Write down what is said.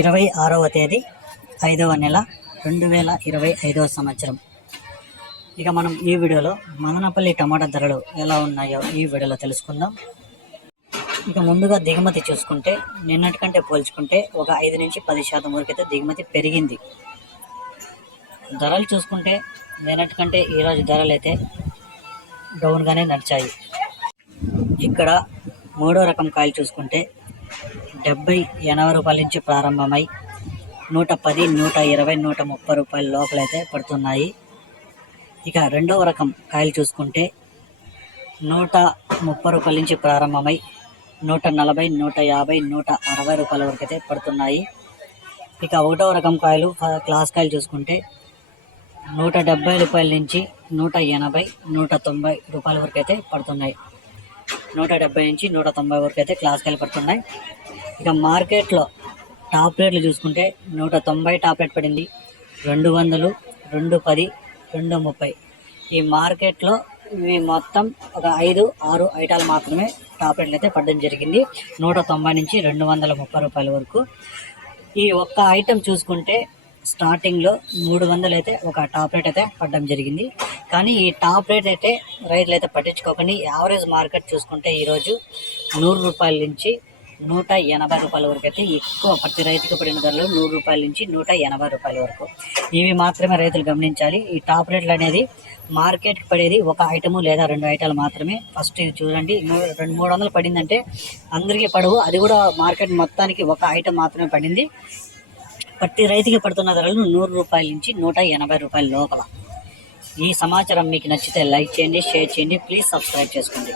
ఇరవై ఆరవ తేదీ ఐదవ నెల రెండు వేల ఇరవై ఐదవ సంవత్సరం. ఇక మనం ఈ వీడియోలో మదనపల్లి టమాటా ధరలు ఎలా ఉన్నాయో ఈ వీడియోలో తెలుసుకుందాం. ఇక ముందుగా దిగుమతి చూసుకుంటే నిన్నటి కంటే పోల్చుకుంటే ఒక ఐదు నుంచి పది శాతం వరకు అయితే దిగుమతి పెరిగింది. ధరలు చూసుకుంటే నిన్నటి కంటే ఈరోజు ధరలు అయితే డౌన్గానే నడిచాయి. ఇక్కడ మూడో రకం కాయలు చూసుకుంటే డెబ్బై ఎనభై రూపాయల నుంచి ప్రారంభమై నూట పది నూట ఇరవై నూట ముప్పై రూపాయల లోపలైతే పడుతున్నాయి. ఇక రెండవ రకం కాయలు చూసుకుంటే నూట ముప్పై రూపాయల నుంచి ప్రారంభమై నూట నలభై నూట యాభై నూట అరవై రూపాయల వరకు అయితే పడుతున్నాయి. ఇక ఒకటవ రకం కాయలు క్లాస్ కాయలు చూసుకుంటే నూట డెబ్బై రూపాయల నుంచి నూట ఎనభై నూట తొంభై రూపాయల వరకు అయితే పడుతున్నాయి. నూట డెబ్బై నుంచి నూట తొంభై వరకు అయితే క్లాస్ కాయలు పడుతున్నాయి. ఇక మార్కెట్లో టాప్ రేట్లు చూసుకుంటే నూట తొంభై టాప్ రేట్ పడింది. రెండు వందలు రెండు పది రెండు ముప్పై. ఈ మార్కెట్లో ఇవి మొత్తం ఒక ఐదు ఆరు ఐటాలు మాత్రమే టాప్ రేట్లు అయితే పడడం జరిగింది. నూట తొంభై నుంచి రెండు వందల ముప్పై రూపాయల వరకు. ఈ ఒక్క ఐటెం చూసుకుంటే స్టార్టింగ్లో మూడు వందలు అయితే ఒక టాప్ రేట్ అయితే పడడం జరిగింది. కానీ ఈ టాప్ రేట్ అయితే రైతులు అయితే పట్టించుకోకండి. యావరేజ్ మార్కెట్ చూసుకుంటే ఈరోజు నూరు రూపాయల నుంచి నూట ఎనభై రూపాయల వరకు అయితే ఎక్కువ ప్రతి రైతుకు పడిన ధరలు నూరు రూపాయల నుంచి నూట ఎనభై రూపాయల వరకు. ఇవి మాత్రమే రైతులు గమనించాలి. ఈ టాప్ రేట్లు అనేది మార్కెట్కి పడేది ఒక ఐటము లేదా రెండు ఐటాలు మాత్రమే. ఫస్ట్ ఇది చూడండి రెండు మూడు వందలు పడిందంటే అందరికీ పడవు. అది కూడా మార్కెట్ మొత్తానికి ఒక ఐటమ్ మాత్రమే పడింది. ప్రతి రైతుకి పడుతున్న ధరలు నూరు రూపాయల నుంచి నూట ఎనభై రూపాయల లోపల. ఈ సమాచారం మీకు నచ్చితే లైక్ చేయండి షేర్ చేయండి. ప్లీజ్ సబ్స్క్రైబ్ చేసుకోండి.